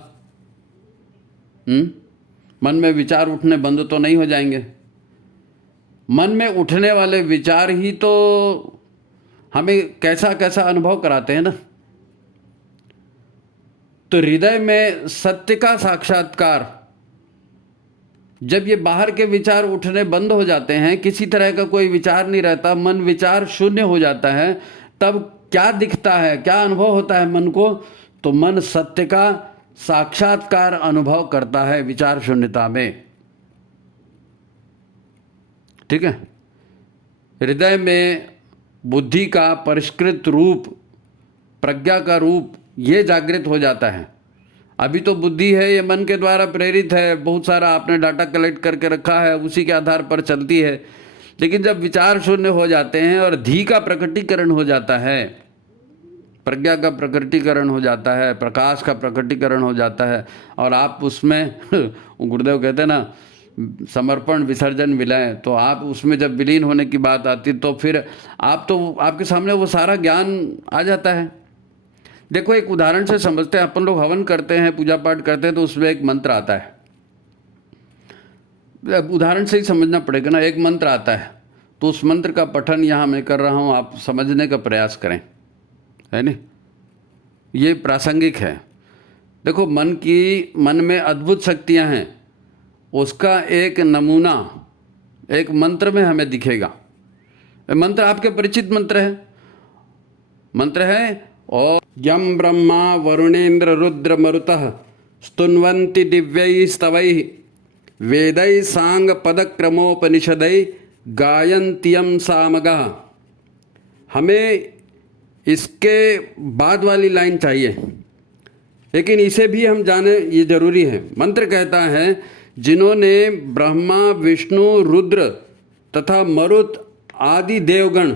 मन में विचार उठने बंद तो नहीं हो जाएंगे। मन में उठने वाले विचार ही तो हमें कैसा कैसा अनुभव कराते हैं ना। तो हृदय में सत्य का साक्षात्कार, जब ये बाहर के विचार उठने बंद हो जाते हैं, किसी तरह का कोई विचार नहीं रहता, मन विचार शून्य हो जाता है, तब क्या दिखता है, क्या अनुभव होता है मन को? तो मन सत्य का साक्षात्कार अनुभव करता है विचार शून्यता में। ठीक है। हृदय में बुद्धि का परिष्कृत रूप, प्रज्ञा का रूप, ये जागृत हो जाता है। अभी तो बुद्धि है, ये मन के द्वारा प्रेरित है, बहुत सारा आपने डाटा कलेक्ट करके रखा है, उसी के आधार पर चलती है। लेकिन जब विचार शून्य हो जाते हैं और धी का प्रकटीकरण हो जाता है, प्रज्ञा का प्रकटीकरण हो जाता है, प्रकाश का प्रकटीकरण हो जाता है और आप उसमें गुरुदेव कहते हैं ना, समर्पण विसर्जन विलय, तो आप उसमें जब विलीन होने की बात आती तो फिर आपके सामने वो सारा ज्ञान आ जाता है। देखो एक उदाहरण से समझते हैं। अपन लोग हवन करते हैं, पूजा पाठ करते हैं, तो उसमें एक मंत्र आता है। उदाहरण से ही समझना पड़ेगा ना। एक मंत्र आता है तो उस मंत्र का पठन यहाँ मैं कर रहा हूँ, आप समझने का प्रयास करें, है नहीं। ये प्रासंगिक है। देखो मन में अद्भुत शक्तियाँ हैं, उसका एक नमूना एक मंत्र में हमें दिखेगा। मंत्र आपके परिचित मंत्र है और यम ब्रह्मा वरुणेन्द्र रुद्र मरुतः स्तुन्वन्ति दिव्यै स्तवै वेदै सांग पदक्रमोपनिषदै गायन्त्यम सामगः। हमें इसके बाद वाली लाइन चाहिए, लेकिन इसे भी हम जाने ये जरूरी है। मंत्र कहता है, जिन्होंने ब्रह्मा विष्णु रुद्र तथा मरुत आदि देवगण,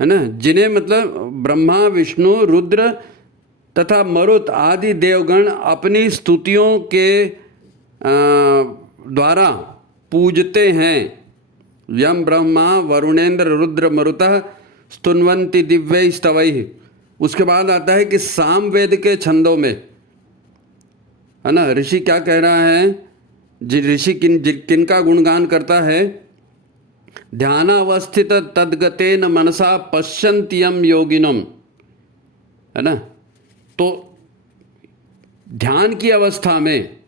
है ना, जिन्हें मतलब ब्रह्मा विष्णु रुद्र तथा मरुत आदि देवगण अपनी स्तुतियों के द्वारा पूजते हैं। यम ब्रह्मा वरुणेन्द्र रुद्र मरुतः स्तुन्वन्ति दिव्य स्तवैः। उसके बाद आता है कि सामवेद के छंदों में, है ना, ऋषि क्या कह रहा है, ऋषि किनका गुणगान करता है, ध्यानावस्थित तद्गतेन मनसा पश्यन्त्यम योगिनम, है ना। तो ध्यान की अवस्था में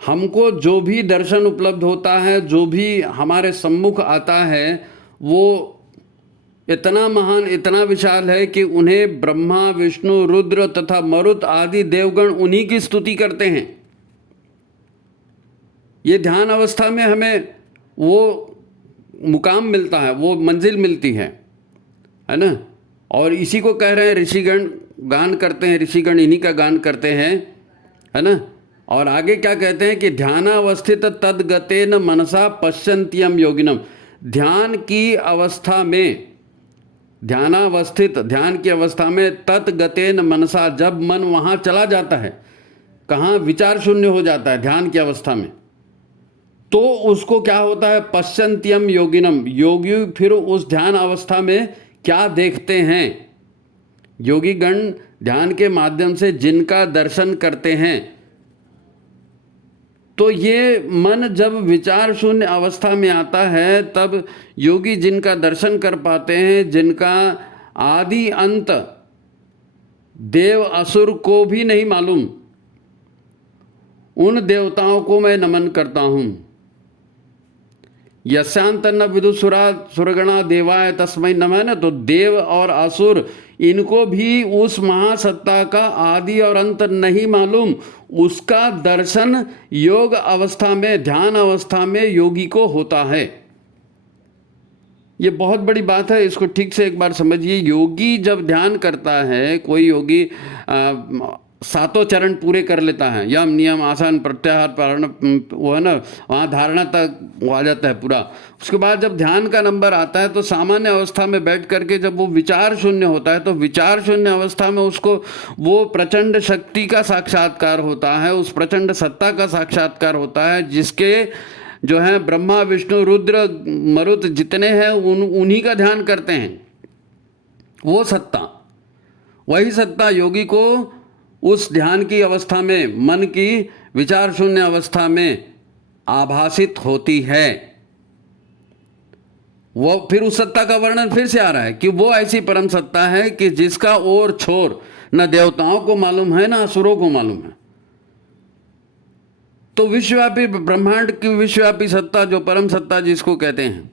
हमको जो भी दर्शन उपलब्ध होता है, जो भी हमारे सम्मुख आता है, वो इतना महान, इतना विशाल है कि उन्हें ब्रह्मा विष्णु रुद्र तथा मरुत आदि देवगण उन्हीं की स्तुति करते हैं। ये ध्यान अवस्था में हमें वो मुकाम मिलता है, वो मंजिल मिलती है ना। और इसी को कह रहे हैं ऋषिगण गान करते हैं, ऋषिगण इन्हीं का गान करते हैं, है ना। और आगे क्या कहते हैं कि ध्यानावस्थित तद्गतेन मनसा पश्यन्त्यम योगिनम। ध्यान की अवस्था में, ध्यानावस्थित, ध्यान की अवस्था में, तद्गतेन मनसा, जब मन वहाँ चला जाता है, कहाँ, विचार शून्य हो जाता है ध्यान की अवस्था में, तो उसको क्या होता है, पश्यन्त्यम योगिनम। योगी फिर उस ध्यान अवस्था में क्या देखते हैं, योगी गण ध्यान के माध्यम से जिनका दर्शन करते हैं। तो ये मन जब विचार शून्य अवस्था में आता है, तब योगी जिनका दर्शन कर पाते हैं, जिनका आदि अंत देव असुर को भी नहीं मालूम, उन देवताओं को मैं नमन करता हूँ। यस्यांतन्न विदुसुरा सुरगणा देवाय तस्मै नमः। न तो देव और असुर, इनको भी उस महासत्ता का आदि और अंत नहीं मालूम, उसका दर्शन योग अवस्था में, ध्यान अवस्था में योगी को होता है। ये बहुत बड़ी बात है, इसको ठीक से एक बार समझिए। योगी जब ध्यान करता है, कोई योगी सातों चरण पूरे कर लेता है, यम नियम आसन प्रत्याहार प्राण, वो है ना, वहाँ धारणा तक वो आ जाता है पूरा। उसके बाद जब ध्यान का नंबर आता है, तो सामान्य अवस्था में बैठ करके जब वो विचार शून्य होता है, तो विचार शून्य अवस्था में उसको वो प्रचंड शक्ति का साक्षात्कार होता है, उस प्रचंड सत्ता का साक्षात्कार होता है, जिसके जो है ब्रह्मा विष्णु रुद्र मरुत जितने हैं उन्हीं का ध्यान करते हैं। वो सत्ता, वही सत्ता योगी को उस ध्यान की अवस्था में, मन की विचार शून्य अवस्था में आभासित होती है। वो फिर उस सत्ता का वर्णन फिर से आ रहा है कि वो ऐसी परम सत्ता है कि जिसका ओर छोर न देवताओं को मालूम है, न असुरों को मालूम है। तो विश्वव्यापी ब्रह्मांड की विश्वव्यापी सत्ता, जो परम सत्ता जिसको कहते हैं,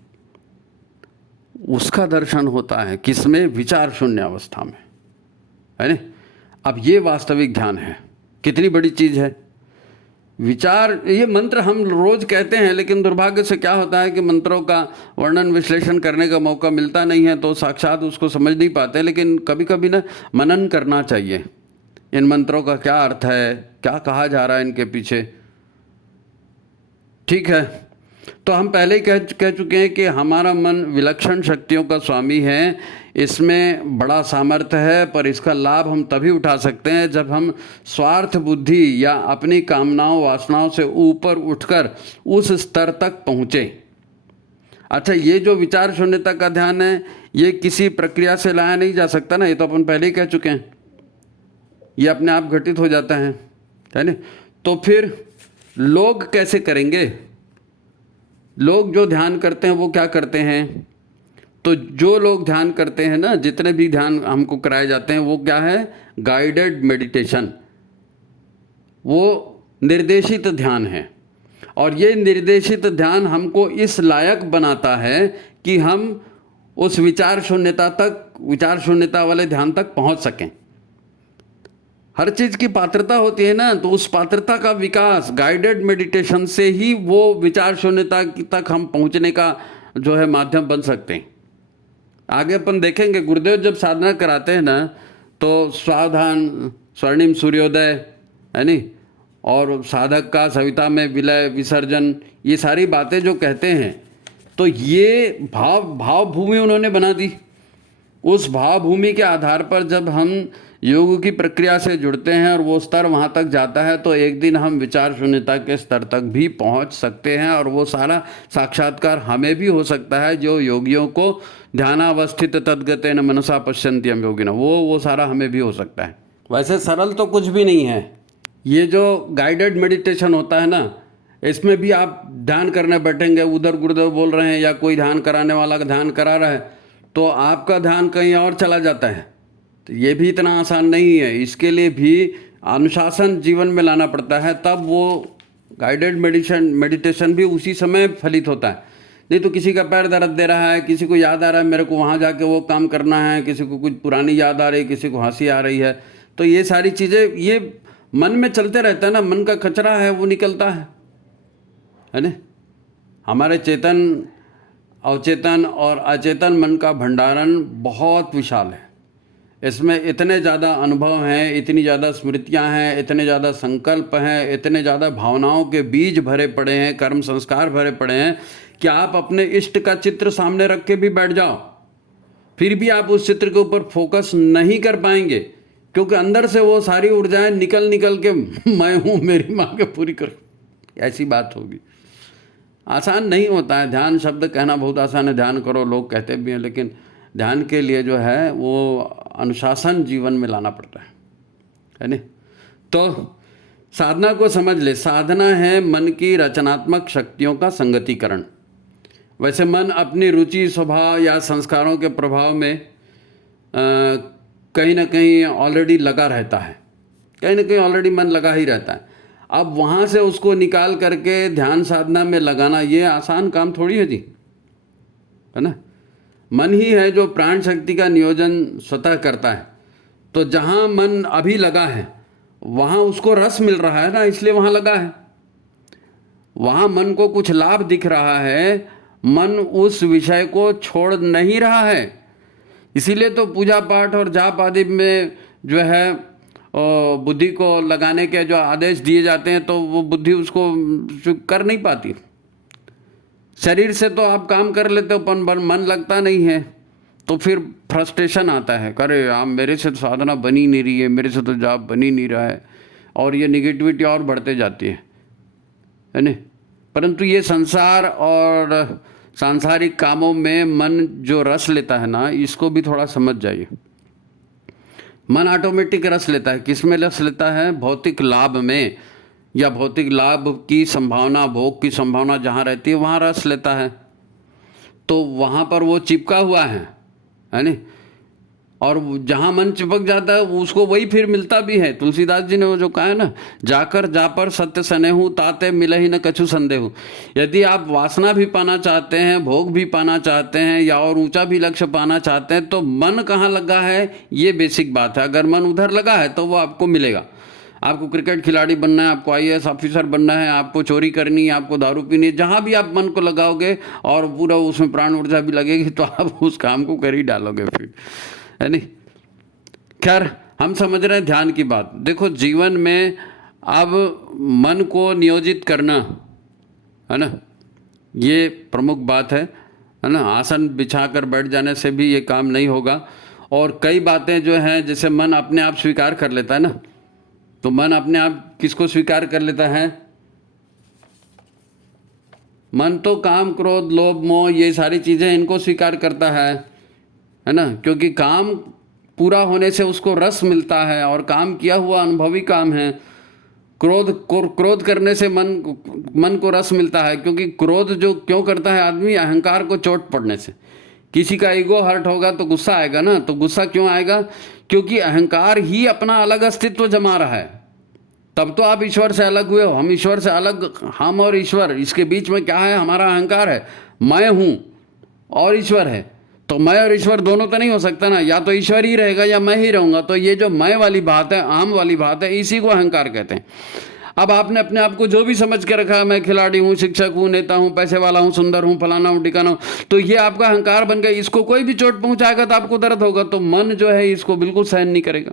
उसका दर्शन होता है किसमें, विचार शून्य अवस्था में, है ना। अब ये वास्तविक ध्यान है, कितनी बड़ी चीज है विचार। ये मंत्र हम रोज कहते हैं, लेकिन दुर्भाग्य से क्या होता है कि मंत्रों का वर्णन विश्लेषण करने का मौका मिलता नहीं है, तो साक्षात उसको समझ नहीं पाते। लेकिन कभी कभी ना मनन करना चाहिए, इन मंत्रों का क्या अर्थ है, क्या कहा जा रहा है इनके पीछे। ठीक है, तो हम पहले ही कह चुके हैं कि हमारा मन विलक्षण शक्तियों का स्वामी है, इसमें बड़ा सामर्थ्य है, पर इसका लाभ हम तभी उठा सकते हैं जब हम स्वार्थ बुद्धि या अपनी कामनाओं वासनाओं से ऊपर उठकर उस स्तर तक पहुँचे। अच्छा, ये जो विचार शून्यता का ध्यान है, ये किसी प्रक्रिया से लाया नहीं जा सकता ना, ये तो अपन पहले ही कह चुके हैं, ये अपने आप घटित हो जाता है ना। तो फिर लोग कैसे करेंगे? लोग जो ध्यान करते हैं वो क्या करते हैं? तो जो लोग ध्यान करते हैं ना, जितने भी ध्यान हमको कराए जाते हैं, वो क्या है, गाइडेड मेडिटेशन, वो निर्देशित ध्यान है। और ये निर्देशित ध्यान हमको इस लायक बनाता है कि हम उस विचार शून्यता वाले ध्यान तक पहुंच सकें। हर चीज़ की पात्रता होती है ना, तो उस पात्रता का विकास गाइडेड मेडिटेशन से ही वो विचार शून्यता तक हम पहुंचने का जो है माध्यम बन सकते हैं। आगे अपन देखेंगे, गुरुदेव जब साधना कराते हैं ना, तो सावधान, स्वर्णिम सूर्योदय, है नी, और साधक का सविता में विलय विसर्जन, ये सारी बातें जो कहते हैं, तो ये भाव भूमि उन्होंने बना दी। उस भाव भूमि के आधार पर जब हम योग की प्रक्रिया से जुड़ते हैं और वो स्तर वहाँ तक जाता है तो एक दिन हम विचार शून्यता के स्तर तक भी पहुँच सकते हैं और वो सारा साक्षात्कार हमें भी हो सकता है जो योगियों को ध्यानावस्थित तद्गतेन मनसा पश्यन्त्यम योगिना, वो सारा हमें भी हो सकता है। वैसे सरल तो कुछ भी नहीं है। ये जो गाइडेड मेडिटेशन होता है ना, इसमें भी आप ध्यान करने बैठेंगे, उधर गुरुदेव बोल रहे हैं या कोई ध्यान कराने वाला का ध्यान करा रहा है तो आपका ध्यान कहीं और चला जाता है। तो ये भी इतना आसान नहीं है, इसके लिए भी अनुशासन जीवन में लाना पड़ता है, तब वो गाइडेड मेडिटेशन भी उसी समय फलित होता है। नहीं तो किसी का पैर दर्द दे रहा है, किसी को याद आ रहा है मेरे को वहाँ जाके वो काम करना है, किसी को कुछ पुरानी याद आ रही है, किसी को हंसी आ रही है, तो ये सारी चीज़ें ये मन में चलते रहता है ना, मन का कचरा है वो निकलता है ना। हमारे चेतन, अवचेतन और अचेतन मन का भंडारण बहुत विशाल है। इसमें इतने ज़्यादा अनुभव हैं, इतनी ज़्यादा स्मृतियां हैं, इतने ज़्यादा संकल्प हैं, इतने ज़्यादा भावनाओं के बीज भरे पड़े हैं, कर्म संस्कार भरे पड़े हैं कि आप अपने इष्ट का चित्र सामने रख के भी बैठ जाओ, फिर भी आप उस चित्र के ऊपर फोकस नहीं कर पाएंगे, क्योंकि अंदर से वो सारी ऊर्जाएं निकल निकल के मैं हूँ, मेरी माँ के पूरी कर, ऐसी बात होगी। आसान नहीं होता है। ध्यान शब्द कहना बहुत आसान है, ध्यान करो लोग कहते भी हैं, लेकिन ध्यान के लिए जो है वो अनुशासन जीवन में लाना पड़ता है नहीं। तो साधना को समझ ले, साधना है मन की रचनात्मक शक्तियों का संगतिकरण। वैसे मन अपनी रुचि, स्वभाव या संस्कारों के प्रभाव में कहीं ना कहीं ऑलरेडी लगा रहता है, कहीं ना कहीं ऑलरेडी मन लगा ही रहता है। अब वहाँ से उसको निकाल करके ध्यान साधना में लगाना ये आसान काम थोड़ी है जी, है ना। मन ही है जो प्राण शक्ति का नियोजन स्वतः करता है। तो जहाँ मन अभी लगा है वहाँ उसको रस मिल रहा है ना, इसलिए वहाँ लगा है। वहाँ मन को कुछ लाभ दिख रहा है, मन उस विषय को छोड़ नहीं रहा है। इसीलिए तो पूजा पाठ और जाप आदि में जो है बुद्धि को लगाने के जो आदेश दिए जाते हैं तो वो बुद्धि उसको कर नहीं पाती। शरीर से तो आप काम कर लेते हो पर मन लगता नहीं है, तो फिर फ्रस्ट्रेशन आता है, अरे आप मेरे से तो साधना बनी नहीं रही है, मेरे से तो जाप बनी नहीं रहा है, और ये निगेटिविटी और बढ़ते जाती है ना। परंतु ये संसार और सांसारिक कामों में मन जो रस लेता है ना, इसको भी थोड़ा समझ जाइए। मन ऑटोमेटिक रस लेता है, किस में रस लेता है? भौतिक लाभ में, या भौतिक लाभ की संभावना, भोग की संभावना जहाँ रहती है वहाँ रस लेता है। तो वहाँ पर वो चिपका हुआ है ना, और जहाँ मन चिपक जाता है उसको वही फिर मिलता भी है। तुलसीदास जी ने वो जो कहा है ना, जाकर जा पर सत्य सनेहु ताते मिले ही न कछु संदेहु। यदि आप वासना भी पाना चाहते हैं, भोग भी पाना चाहते हैं, या और ऊंचा भी लक्ष्य पाना चाहते हैं, तो मन कहाँ लगा है ये बेसिक बात है। अगर मन उधर लगा है तो वो आपको मिलेगा। आपको क्रिकेट खिलाड़ी बनना है, आपको IAS ऑफिसर बनना है, आपको चोरी करनी है, आपको दारू पीनी है, जहाँ भी आप मन को लगाओगे और पूरा उसमें प्राण ऊर्जा भी लगेगी तो आप उस काम को कर ही डालोगे फिर, है नहीं। खैर, हम समझ रहे हैं ध्यान की बात। देखो, जीवन में अब मन को नियोजित करना, है ना, ये प्रमुख बात है ना। आसन बिछाकर बैठ जाने से भी ये काम नहीं होगा। और कई बातें जो हैं, जैसे मन अपने आप स्वीकार कर लेता है ना, तो मन अपने आप किसको स्वीकार कर लेता है? मन तो काम, क्रोध, लोभ, मोह, ये सारी चीज़ें इनको स्वीकार करता है ना। क्योंकि काम पूरा होने से उसको रस मिलता है, और काम किया हुआ अनुभवी काम है। क्रोध करने से मन को रस मिलता है, क्योंकि क्रोध जो क्यों करता है आदमी? अहंकार को चोट पड़ने से। किसी का ईगो हर्ट होगा तो गुस्सा आएगा ना, तो गुस्सा क्यों आएगा? क्योंकि अहंकार ही अपना अलग अस्तित्व जमा रहा है। तब तो आप ईश्वर से अलग हुए हो। हम ईश्वर से अलग, हम और ईश्वर, इसके बीच में क्या है? हमारा अहंकार है। मैं हूँ और ईश्वर है, तो मैं और ईश्वर दोनों तो नहीं हो सकता ना, या तो ईश्वर ही रहेगा या मैं ही रहूँगा। तो ये जो मैं वाली बात है, आम वाली बात है, इसी को अहंकार कहते हैं। अब आपने अपने आप को जो भी समझ के रखा है, मैं खिलाड़ी हूँ, शिक्षक हूँ, नेता हूँ, पैसे वाला हूँ, सुंदर हूँ, फलाना हूँ, टिकाना हूँ, तो ये आपका अहंकार बन गया। इसको कोई भी चोट पहुँचाएगा तो आपको दर्द होगा। तो मन जो है इसको बिल्कुल सहन नहीं करेगा।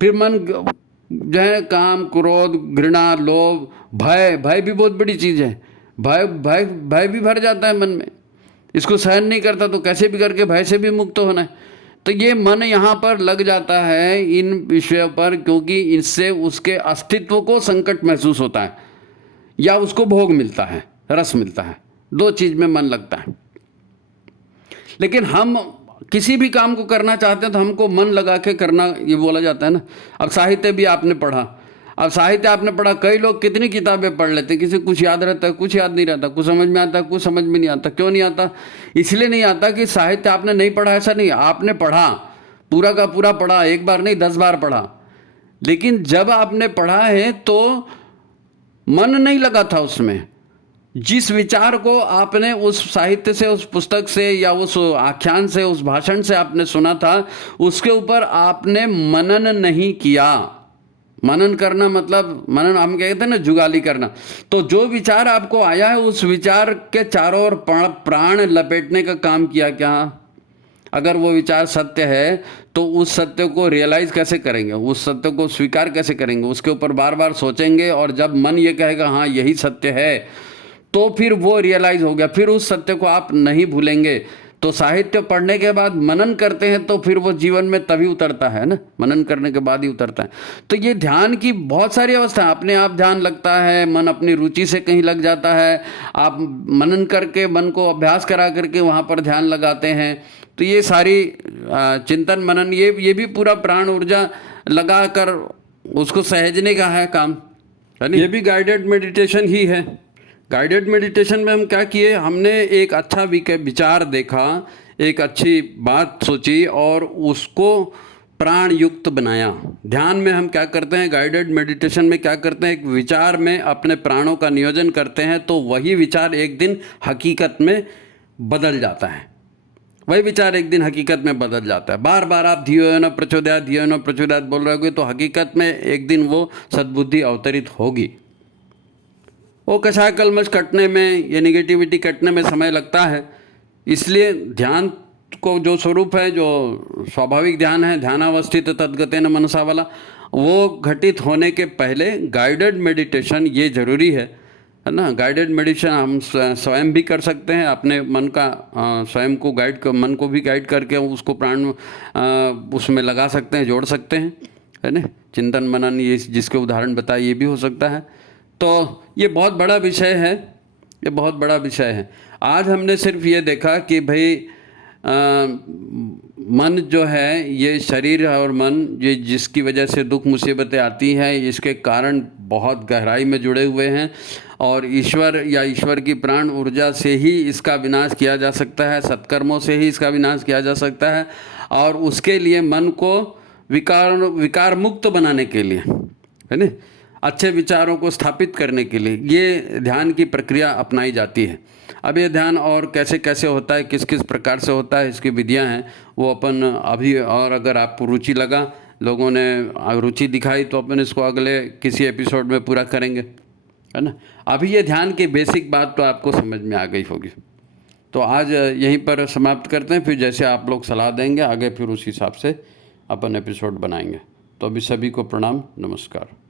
फिर मन जो है काम, क्रोध, घृणा, लोभ, भय भी बहुत बड़ी चीज़ है। भय भी भर जाता है मन में। इसको सहन नहीं करता तो कैसे भी करके भय से भी मुक्त होना है। तो ये मन यहाँ पर लग जाता है इन विषयों पर, क्योंकि इससे उसके अस्तित्व को संकट महसूस होता है या उसको भोग मिलता है, रस मिलता है। दो चीज में मन लगता है। लेकिन हम किसी भी काम को करना चाहते हैं तो हमको मन लगा के करना, ये बोला जाता है ना। अब साहित्य भी आपने पढ़ा, अब साहित्य आपने पढ़ा, कई लोग कितनी किताबें पढ़ लेते हैं, किसी कुछ याद रहता है, कुछ याद नहीं रहता, कुछ समझ में आता है, कुछ समझ में नहीं आता। क्यों नहीं आता? इसलिए नहीं आता कि साहित्य आपने नहीं पढ़ा, ऐसा नहीं, आपने पढ़ा, पूरा का पूरा पढ़ा, एक बार नहीं 10 बार पढ़ा, लेकिन जब आपने पढ़ा है तो मन नहीं लगा था उसमें। जिस विचार को आपने उस साहित्य से, उस पुस्तक से या उस आख्यान से, उस भाषण से आपने सुना था, उसके ऊपर आपने मनन नहीं किया। मनन करना मतलब, मनन हम कहते हैं ना, जुगाली करना। तो जो विचार आपको आया है उस विचार के चारों ओर प्राण लपेटने का काम किया क्या? अगर वो विचार सत्य है तो उस सत्य को रियलाइज कैसे करेंगे, उस सत्य को स्वीकार कैसे करेंगे, उसके ऊपर बार बार सोचेंगे, और जब मन ये कहेगा हाँ यही सत्य है, तो फिर वो रियलाइज हो गया, फिर उस सत्य को आप नहीं भूलेंगे। तो साहित्य पढ़ने के बाद मनन करते हैं तो फिर वो जीवन में तभी उतरता है ना, मनन करने के बाद ही उतरता है। तो ये ध्यान की बहुत सारी अवस्था है। अपने आप ध्यान लगता है, मन अपनी रुचि से कहीं लग जाता है, आप मनन करके मन को अभ्यास करा करके वहाँ पर ध्यान लगाते हैं। तो ये सारी चिंतन मनन, ये भी पूरा प्राण ऊर्जा लगा कर उसको सहेजने का है काम, है नहीं? ये भी गाइडेड मेडिटेशन ही है। गाइडेड मेडिटेशन में हम क्या किए, हमने एक अच्छा विचार देखा, एक अच्छी बात सोची और उसको प्राण युक्त बनाया। ध्यान में हम क्या करते हैं, गाइडेड मेडिटेशन में क्या करते हैं, एक विचार में अपने प्राणों का नियोजन करते हैं, तो वही विचार एक दिन हकीकत में बदल जाता है। वही विचार एक दिन हकीकत में बदल जाता है। बार बार आप धियो न प्रचोदयात, धियो न प्रचोदयात बोल रहे होगे तो हकीकत में एक दिन वो सद्बुद्धि अवतरित होगी। वो कषाय कलमश कटने में, ये निगेटिविटी कटने में समय लगता है। इसलिए ध्यान को जो स्वरूप है, जो स्वाभाविक ध्यान है, ध्यानावस्थित तद्गतेन मनसा वाला, वो घटित होने के पहले गाइडेड मेडिटेशन ये जरूरी है ना। गाइडेड मेडिटेशन हम स्वयं भी कर सकते हैं, अपने मन का स्वयं को मन को भी गाइड करके उसको प्राण उसमें लगा सकते हैं, जोड़ सकते हैं, है ना। चिंतन मनन, ये जिसके उदाहरण बताए, ये भी हो सकता है। तो ये बहुत बड़ा विषय है, ये बहुत बड़ा विषय है। आज हमने सिर्फ ये देखा कि भाई मन जो है, ये शरीर और मन, ये जिसकी वजह से दुख मुसीबतें आती हैं, इसके कारण बहुत गहराई में जुड़े हुए हैं, और ईश्वर या ईश्वर की प्राण ऊर्जा से ही इसका विनाश किया जा सकता है, सत्कर्मों से ही इसका विनाश किया जा सकता है। और उसके लिए मन को विकार मुक्त बनाने के लिए, है ना, अच्छे विचारों को स्थापित करने के लिए ये ध्यान की प्रक्रिया अपनाई जाती है। अब ये ध्यान और कैसे कैसे होता है, किस किस प्रकार से होता है, इसकी विधियां हैं, वो अपन अभी, और अगर आपको रुचि लगा, लोगों ने रुचि दिखाई, तो अपन इसको अगले किसी एपिसोड में पूरा करेंगे, है ना। अभी ये ध्यान की बेसिक बात तो आपको समझ में आ गई होगी। तो आज यहीं पर समाप्त करते हैं, फिर जैसे आप लोग सलाह देंगे आगे फिर उस हिसाब से अपन एपिसोड बनाएंगे। तो अभी सभी को प्रणाम, नमस्कार।